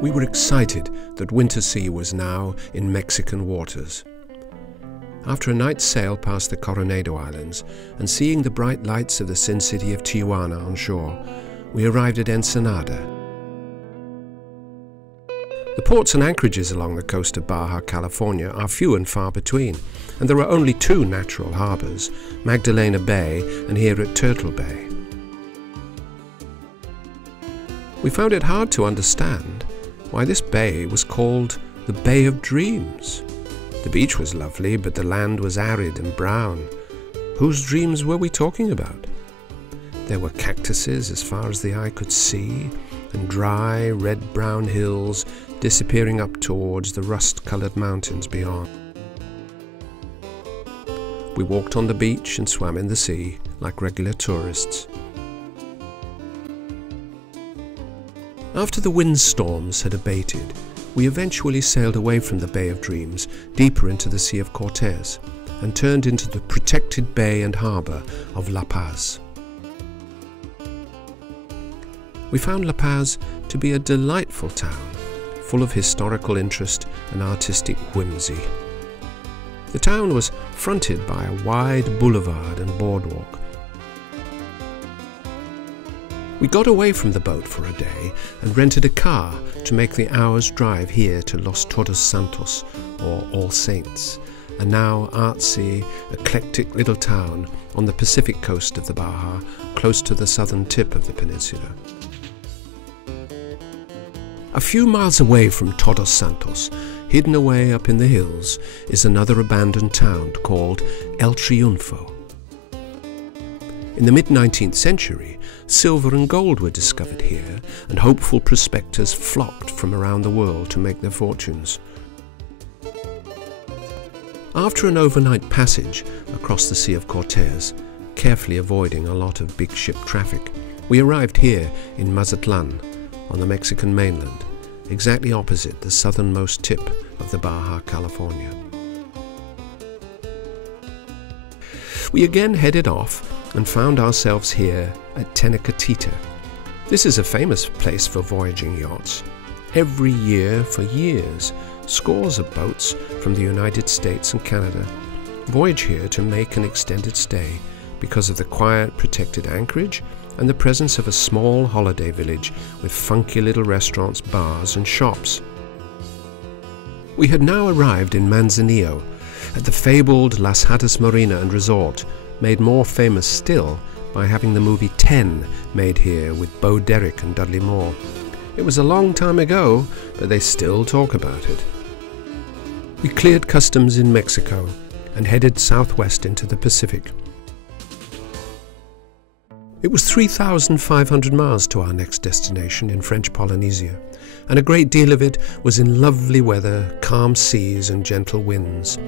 We were excited that Wyntersea was now in Mexican waters. After a night's sail past the Coronado Islands and seeing the bright lights of the sin city of Tijuana on shore, we arrived at Ensenada. The ports and anchorages along the coast of Baja California are few and far between, and there are only two natural harbours, Magdalena Bay and here at Turtle Bay. We found it hard to understand why this bay was called the Bay of Dreams. The beach was lovely, but the land was arid and brown. Whose dreams were we talking about? There were cactuses as far as the eye could see, and dry, red-brown hills disappearing up towards the rust-coloured mountains beyond. We walked on the beach and swam in the sea like regular tourists. After the windstorms had abated, we eventually sailed away from the Bay of Dreams deeper into the Sea of Cortez and turned into the protected bay and harbour of La Paz. We found La Paz to be a delightful town, full of historical interest and artistic whimsy. The town was fronted by a wide boulevard and boardwalk. We got away from the boat for a day and rented a car to make the hour's drive here to Los Todos Santos, or All Saints, a now artsy, eclectic little town on the Pacific coast of the Baja, close to the southern tip of the peninsula. A few miles away from Todos Santos, hidden away up in the hills, is another abandoned town called El Triunfo. In the mid-19th century, silver and gold were discovered here, and hopeful prospectors flocked from around the world to make their fortunes. After an overnight passage across the Sea of Cortez, carefully avoiding a lot of big ship traffic, we arrived here in Mazatlan, on the Mexican mainland, exactly opposite the southernmost tip of the Baja California. We again headed off and found ourselves here at Tenacatita. This is a famous place for voyaging yachts. Every year for years, scores of boats from the United States and Canada voyage here to make an extended stay because of the quiet, protected anchorage and the presence of a small holiday village with funky little restaurants, bars and shops. We had now arrived in Manzanillo, at the fabled Las Hadas Marina and Resort, made more famous still by having the movie 10 made here with Bo Derek and Dudley Moore. It was a long time ago, but they still talk about it. We cleared customs in Mexico and headed southwest into the Pacific. It was 3,500 miles to our next destination in French Polynesia, and a great deal of it was in lovely weather, calm seas and gentle winds.